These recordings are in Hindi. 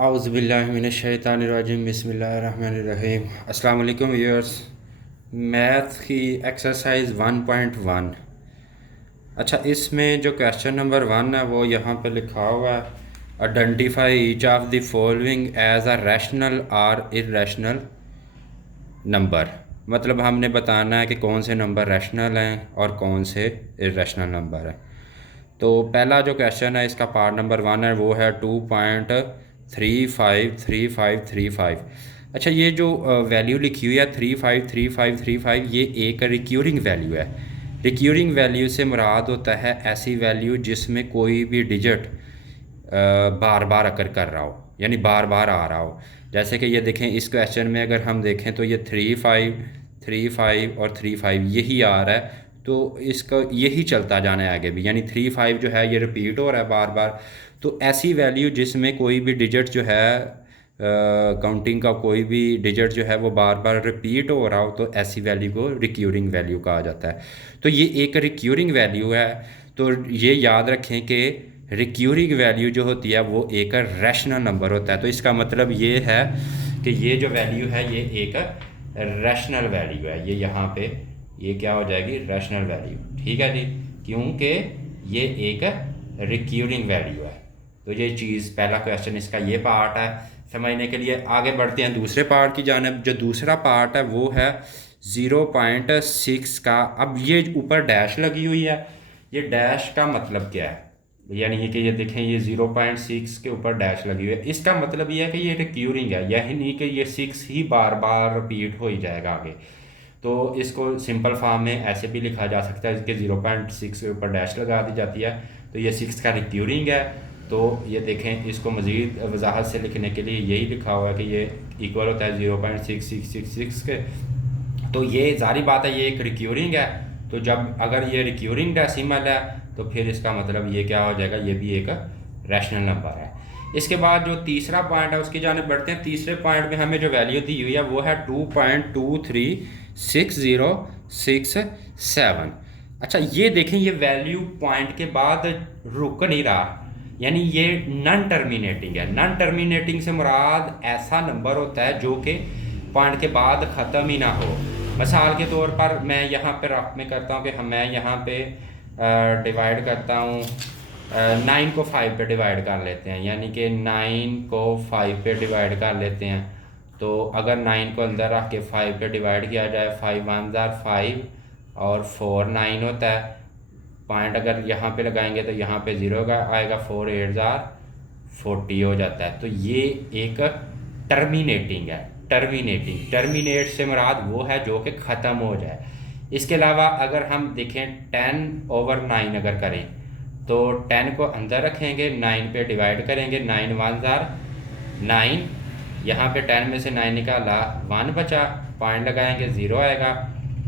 आउज़ुबिल्लाहिमिनश्शैतानिर्रजीम बिस्मिल्लाहिर्रहमानिर्रहीम। अस्सलाम वालेकुम व्यूअर्स। मैथ की एक्सरसाइज 1.1। अच्छा, इसमें जो क्वेश्चन नंबर 1 है वो यहाँ पे लिखा हुआ है, identify each of the following as a rational और इर्रेशनल नंबर। मतलब हमने बताना है कि कौन से नंबर रैशनल हैं और कौन से इर्रेशनल नंबर हैं। तो पहला जो क्वेश्चन है इसका पार्ट नंबर 1 है, वो है 2.353535। अच्छा, ये जो वैल्यू लिखी हुई है 353535, ये एक रिक्यूरिंग वैल्यू है। रिक्यूरिंग वैल्यू से मुराद होता है ऐसी वैल्यू जिसमें कोई भी डिजिट बार बार अकर कर रहा हो, यानी बार बार आ रहा हो। जैसे कि ये देखें, इस क्वेश्चन में अगर हम देखें तो ये 3 5 3 5 और 3 5 यही आ रहा है। तो इसका यही चलता जाना है आगे भी, यानी 3 5 जो है ये रिपीट हो रहा है बार बार। तो ऐसी वैल्यू जिसमें कोई भी डिजिट जो है, काउंटिंग का कोई भी डिजिट जो है वो बार बार रिपीट हो रहा हो, तो ऐसी वैल्यू को रिक्यूरिंग वैल्यू कहा जाता है। तो ये एक रिक्यूरिंग वैल्यू है। तो ये याद रखें कि रिक्यूरिंग वैल्यू जो होती है वो एक रैशनल नंबर होता है। तो इसका मतलब ये है कि ये जो वैल्यू है ये एक रैशनल वैल्यू है। ये यहाँ पे ये क्या हो जाएगी, रैशनल वैल्यू। ठीक है जी, क्योंकि ये एक रिक्यूरिंग वैल्यू है। तो ये चीज़, पहला क्वेश्चन इसका ये पार्ट है। समझने के लिए आगे बढ़ते हैं दूसरे पार्ट की जानिब। जो दूसरा पार्ट है वो है 0.6 का। अब ये ऊपर डैश लगी हुई है, ये डैश का मतलब क्या है, यानी ये कि ये देखें, ये 0.6 के ऊपर डैश लगी हुई है। इसका मतलब ये है कि ये रिक्यूरिंग है, यही नहीं कि ये 6 ही बार बार रिपीट हो ही जाएगा आगे। तो इसको सिंपल फॉर्म में ऐसे भी लिखा जा सकता है कि 0.6 के ऊपर डैश लगा दी जाती है, तो ये 6 का रिक्यूरिंग है। तो ये देखें, इसको मज़ीद वजाहत से लिखने के लिए यही लिखा हुआ है कि ये इक्वल होता है 0.6666 के। तो ये जारी बात है, ये एक रिक्यूरिंग है। तो जब अगर ये रिक्यूरिंग डेसिमल है तो फिर इसका मतलब ये क्या हो जाएगा, ये भी एक रैशनल नंबर है। इसके बाद जो तीसरा पॉइंट है उसकी जाने बढ़ते हैं। तीसरे पॉइंट में हमें जो वैल्यू दी हुई है वो है 2.236067। अच्छा, ये देखें, ये वैल्यू पॉइंट के बाद रुक नहीं रहा, यानी ये नॉन टर्मिनेटिंग है। नॉन टर्मिनेटिंग से मुराद ऐसा नंबर होता है जो कि पॉइंट के बाद ख़त्म ही ना हो। मिसाल के तौर पर मैं यहाँ पे रफ में करता हूँ कि मैं यहाँ पे डिवाइड करता हूँ, 9 को 5 पे डिवाइड कर लेते हैं, यानी कि 9 को 5 पे डिवाइड कर लेते हैं। तो अगर 9 को अंदर रख के 5 पे डिवाइड किया जाए, 5 1 ज़ार 5 और 4 9 होता है। पॉइंट अगर यहाँ पे लगाएंगे तो यहाँ पे 0 का आएगा, 4 8 ज़ार 40 हो जाता है। तो ये एक टर्मिनेटिंग है। टर्मिनेट से मुराद वो है जो कि ख़त्म हो जाए। इसके अलावा अगर हम देखें 10/9 अगर करें तो 10 को अंदर रखेंगे, 9 पे डिवाइड करेंगे, 9 1 ज़ार 9, यहाँ पे 10 में से 9 निकाला, 1 बचा, पॉइंट लगाएंगे 0 आएगा,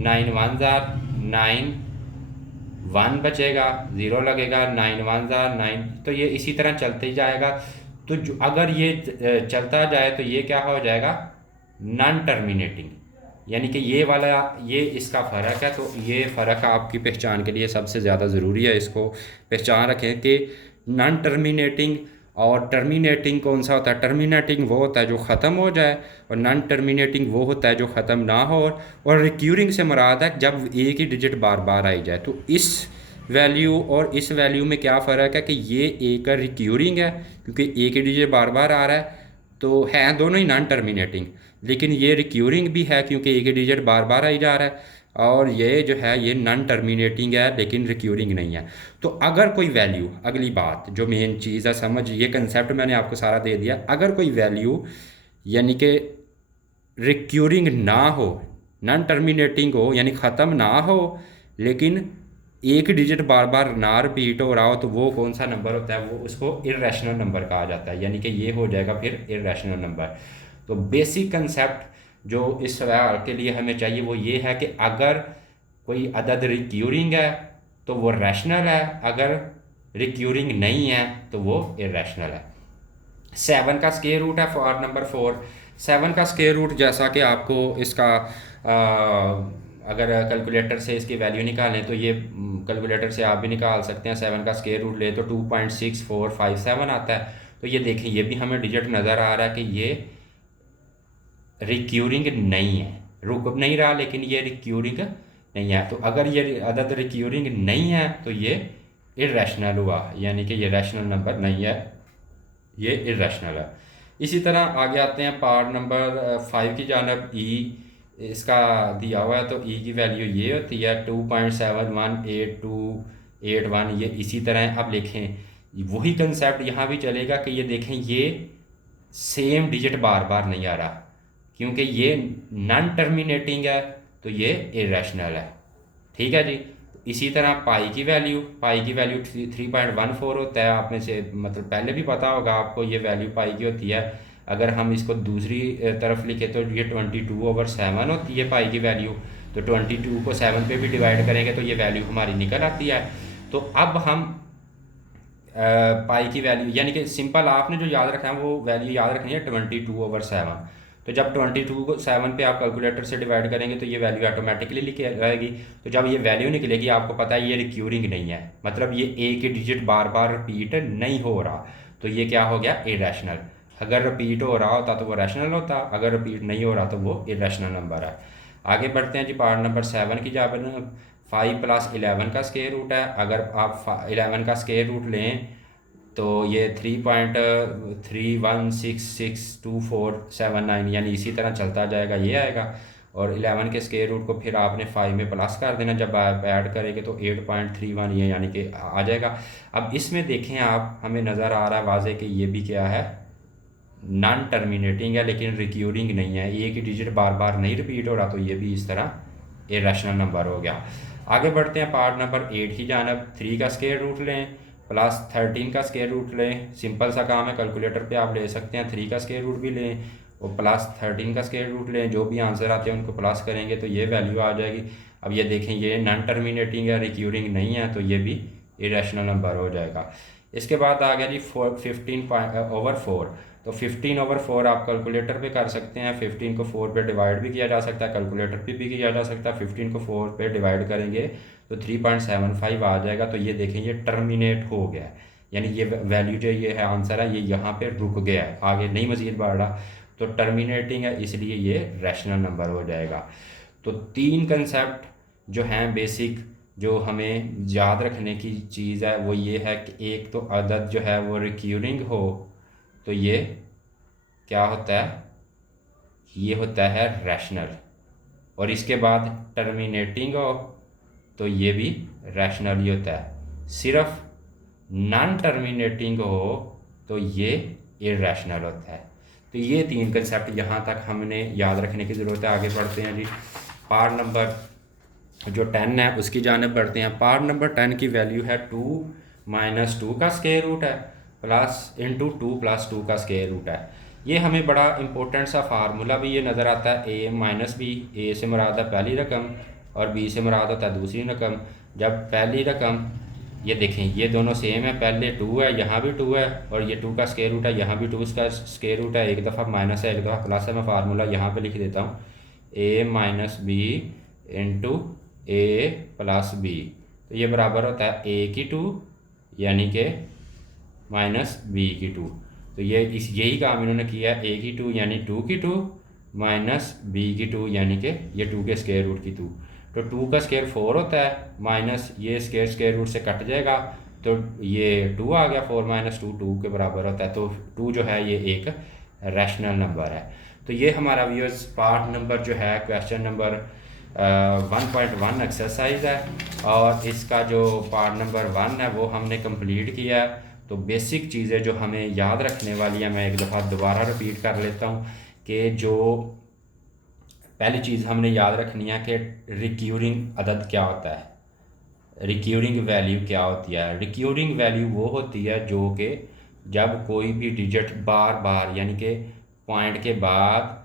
9 1 ज़ार 9, 1 बचेगा, 0 लगेगा, 9 1 ज़ार 9। तो ये इसी तरह चलते ही जाएगा। तो जो अगर ये चलता जाए तो ये क्या हो जाएगा, नॉन टर्मिनेटिंग, यानी कि ये वाला, ये इसका फ़र्क है। तो ये फ़र्क आपकी पहचान के लिए सबसे ज़्यादा ज़रूरी है, इसको पहचान रखें कि नॉन टर्मिनेटिंग और टर्मिनेटिंग कौन सा होता है। टर्मिनेटिंग वो होता है जो ख़त्म हो जाए, और नॉन टर्मिनेटिंग वो होता है जो ख़त्म ना हो। और रिक्यूरिंग से मुराद है जब एक ही डिजिट बार बार आई जाए। तो इस वैल्यू और इस वैल्यू में क्या फ़र्क है कि ये एक रिक्यूरिंग है क्योंकि एक ही डिजिट बार बार आ रहा है, तो हैं दोनों ही नॉन टर्मिनेटिंग, लेकिन ये रिक्यूरिंग भी है क्योंकि एक ही डिजिट बार बार आई जा रहा है। और ये जो है ये नॉन टर्मिनेटिंग है लेकिन रिक्यूरिंग नहीं है। तो अगर कोई वैल्यू, अगली बात जो मेन चीज़ है, समझ, ये कंसेप्ट मैंने आपको सारा दे दिया। अगर कोई वैल्यू यानी कि रिक्यूरिंग ना हो, नॉन टर्मिनेटिंग हो, यानी ख़त्म ना हो, लेकिन एक डिजिट बार बार ना रिपीट हो रहा हो, तो वो कौन सा नंबर होता है, वो उसको इर्रेशनल नंबर कहा जाता है। यानी कि ये हो जाएगा फिर इर्रेशनल नंबर। तो बेसिक कंसेप्ट जो इस सवाल के लिए हमें चाहिए वो ये है कि अगर कोई अदद रिक्यूरिंग है तो वो रैशनल है, अगर रिक्यूरिंग नहीं है तो वो इर्रेशनल है। 7 का स्क्वायर रूट है फॉर नंबर 4। 7 का स्क्वायर रूट, जैसा कि आपको इसका अगर कैलकुलेटर से इसकी वैल्यू निकालें तो ये कैलकुलेटर से आप भी निकाल सकते हैं। 7 का स्क्वायर रूट ले तो 2.6457 आता है। तो ये देखें ये भी हमें डिजिट नज़र आ रहा है कि ये रिक्यूरिंग नहीं है, रुक नहीं रहा लेकिन ये रिक्यूरिंग नहीं है। तो अगर ये अदद रिक्यूरिंग नहीं है तो ये इरेशनल हुआ, यानी कि ये रैशनल नंबर नहीं है, ये इरेशनल है। इसी तरह आगे आते हैं पार्ट नंबर 5 की जानब। ई इसका दिया हुआ है तो ई की वैल्यू ये होती है 2.718281, ये इसी तरह अब लिखें वही कंसेप्ट यहाँ भी चलेगा कि ये देखें ये सेम डिजिट बार बार नहीं आ रहा, क्योंकि ये नॉन टर्मिनेटिंग है तो ये इरेशनल है। ठीक है जी। इसी तरह पाई की वैल्यू 3.14 होता है, आप में से मतलब पहले भी पता होगा आपको ये वैल्यू पाई की होती है। अगर हम इसको दूसरी तरफ लिखें तो ये 22/7 होती है पाई की वैल्यू। तो 22 को 7 पे भी डिवाइड करेंगे तो ये वैल्यू हमारी निकल आती है। तो अब हम पाई की वैल्यू यानी कि सिंपल आपने जो याद रखना है वो वैल्यू याद रखनी है 22/7। तो जब 22 को 7 पे आप कैलकुलेटर से डिवाइड करेंगे तो ये वैल्यू ऑटोमेटिकली लिखी रहेगी। तो जब ये वैल्यू निकलेगी आपको पता है ये रिक्यूरिंग नहीं है, मतलब ये एक ही डिजिट बार बार रिपीट नहीं हो रहा, तो ये क्या हो गया इरेशनल। अगर रिपीट हो रहा होता तो वो रैशनल होता, अगर रिपीट नहीं हो रहा तो वो इरेशनल नंबर है। आगे बढ़ते हैं जी पार्ट नंबर 7 की। जब 5 + 11 का स्क्वायर रूट है, अगर आप 11 का स्क्वायर रूट लें तो ये 3.31662479 यानी इसी तरह चलता जाएगा, ये आएगा। और 11 के स्क्वायर रूट को फिर आपने 5 में प्लस कर देना, जब आप ऐड करेंगे तो 8.31 ये यानी कि आ जाएगा। अब इसमें देखें आप, हमें नज़र आ रहा है वाज़े कि ये भी क्या है नॉन टर्मिनेटिंग है लेकिन रिक्यूरिंग नहीं है, एक ही डिजिट बार बार नहीं रिपीट हो रहा, तो ये भी इस तरह इरेशनल नंबर हो गया। आगे बढ़ते हैं पार्ट नंबर 8 की जानब। 3 का स्क्वायर रूट लें प्लस 13 का स्क्वायर रूट लें, सिंपल सा काम है, कैलकुलेटर पे आप ले सकते हैं। 3 का स्क्वायर रूट भी लें और प्लस 13 का स्क्वायर रूट लें, जो भी आंसर आते हैं उनको प्लस करेंगे तो ये वैल्यू आ जाएगी। अब ये देखें ये नॉन टर्मिनेटिंग है, रिक्यूरिंग नहीं है, तो ये भी इरेशनल नंबर हो जाएगा। इसके बाद आ गया जी 15/4। तो 15/4 आप कैलकुलेटर पे कर सकते हैं, 15 को 4 पे डिवाइड भी किया जा सकता है, कैलकुलेटर पे भी किया जा सकता है। 15 को 4 पे डिवाइड करेंगे तो 3.75 आ जाएगा। तो ये देखें ये टर्मिनेट हो गया, यानी ये वैल्यू जो ये है आंसर है ये यहाँ पे रुक गया है, आगे नहीं मज़ीद बढ़ रहा, तो टर्मिनेटिंग है, इसलिए ये रैशनल नंबर हो जाएगा। तो 3 कंसेप्ट जो हैं बेसिक जो हमें याद रखने की चीज़ है वो ये है कि एक तो अदद जो है वो रिक्यूरिंग हो तो ये क्या होता है, ये होता है रैशनल, और इसके बाद टर्मिनेटिंग हो तो ये भी रैशनल ही होता है। सिर्फ नॉन टर्मिनेटिंग हो तो ये इरेशनल होता है। तो ये 3 कंसेप्ट यहाँ तक हमने याद रखने की ज़रूरत है। आगे बढ़ते हैं जी पार्ट नंबर जो 10 है उसकी जानिब बढ़ते हैं। पार्ट नंबर 10 की वैल्यू है 2 - 2 का स्क्वायर रूट है प्लस इंटू 2 + 2 का स्क्वायर रूट है। ये हमें बड़ा इंपॉर्टेंट सा फार्मूला भी ये नज़र आता है, a - b, a से मुराद है पहली रकम और b से मुराद होता है दूसरी रकम। जब पहली रकम ये देखें ये दोनों सेम है, पहले 2 है यहाँ भी 2 है और ये 2 का स्क्वायर रूट है यहाँ भी 2 का स्क्वायर रूट है, एक दफ़ा माइनस है एक दफ़ा प्लस है। मैं फार्मूला यहाँ पे लिख देता हूँ a - b into a + b, तो ये बराबर होता है a की 2 यानी कि -b की 2। तो ये यही काम इन्होंने किया है, a की 2 यानी 2 की 2 -b की 2 यानी कि ये 2 के स्क्वायर रूट की 2। तो 2 का स्क्वायर 4 होता है, माइनस ये स्क्वायर रूट से कट जाएगा तो ये 2 आ गया, 4 - 2 2 के बराबर होता है। तो 2 जो है ये एक रैशनल नंबर है। तो ये हमारा व्यूअर्स पार्ट नंबर जो है क्वेश्चन नंबर 1.1 एक्सरसाइज है, और इसका जो पार्ट नंबर 1 है वो हमने कंप्लीट किया है। तो बेसिक चीज़ें जो हमें याद रखने वाली है मैं एक दफ़ा दोबारा रिपीट कर लेता हूँ कि जो पहली चीज़ हमने याद रखनी है कि रिक्यूरिंग अदद क्या होता है, रिक्यूरिंग वैल्यू क्या होती है। रिक्यूरिंग वैल्यू वो होती है जो कि जब कोई भी डिजिट बार बार यानी कि पॉइंट के बाद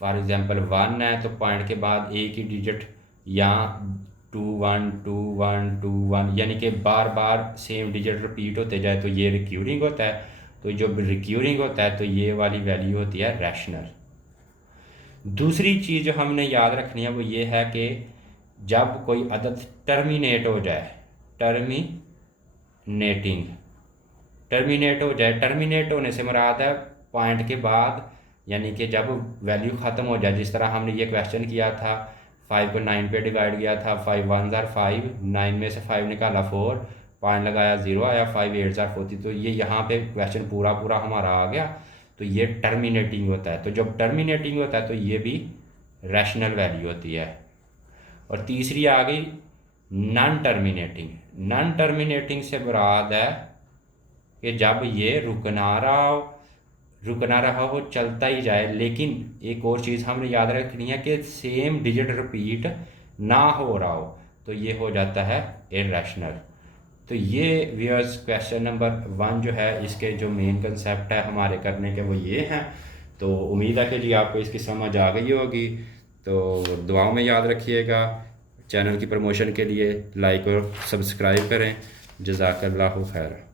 फॉर एग्ज़ाम्पल 1 है तो पॉइंट के बाद एक ही डिजिट या 2 1 2 1 2 1 यानी कि बार बार सेम डिजिट रिपीट होते जाए तो ये रिक्यूरिंग होता है। तो जब रिक्यूरिंग होता है तो ये वाली वैल्यू होती है रैशनल। दूसरी चीज़ जो हमने याद रखनी है वो ये है कि जब कोई अदद टर्मिनेट हो जाए, टर्मिनेटिंग टर्मिनेट हो जाए। टर्मिनेट होने से मुराद है पॉइंट के बाद, यानी कि जब वैल्यू ख़त्म हो जाए। जिस तरह हमने ये क्वेश्चन किया था, 5 को 9 पे डिवाइड किया था, 5 1 ज़ार 5, 9 में से 5 निकाला 4, पॉइंट लगाया 0 आया, 5 8 ज़ार 40। तो ये यहाँ पे क्वेश्चन पूरा पूरा हमारा आ गया। तो ये टर्मिनेटिंग होता है। तो जब टर्मिनेटिंग होता है तो ये भी रैशनल वैल्यू होती है। और तीसरी आ गई नॉन टर्मिनेटिंग। नॉन टर्मिनेटिंग से मुराद है कि जब ये रुक ना रहा हो, चलता ही जाए, लेकिन एक और चीज़ हमने याद रखनी है कि सेम डिजिट रिपीट ना हो रहा हो, तो ये हो जाता है इररेशनल। तो ये व्यूअर्स क्वेश्चन नंबर 1 जो है, इसके जो मेन कंसेप्ट है हमारे करने के वो ये हैं। तो उम्मीद है कि जी आपको इसकी समझ आ गई होगी। तो दुआओं में याद रखिएगा। चैनल की प्रमोशन के लिए लाइक और सब्सक्राइब करें। जज़ाकल्लाहु खैर।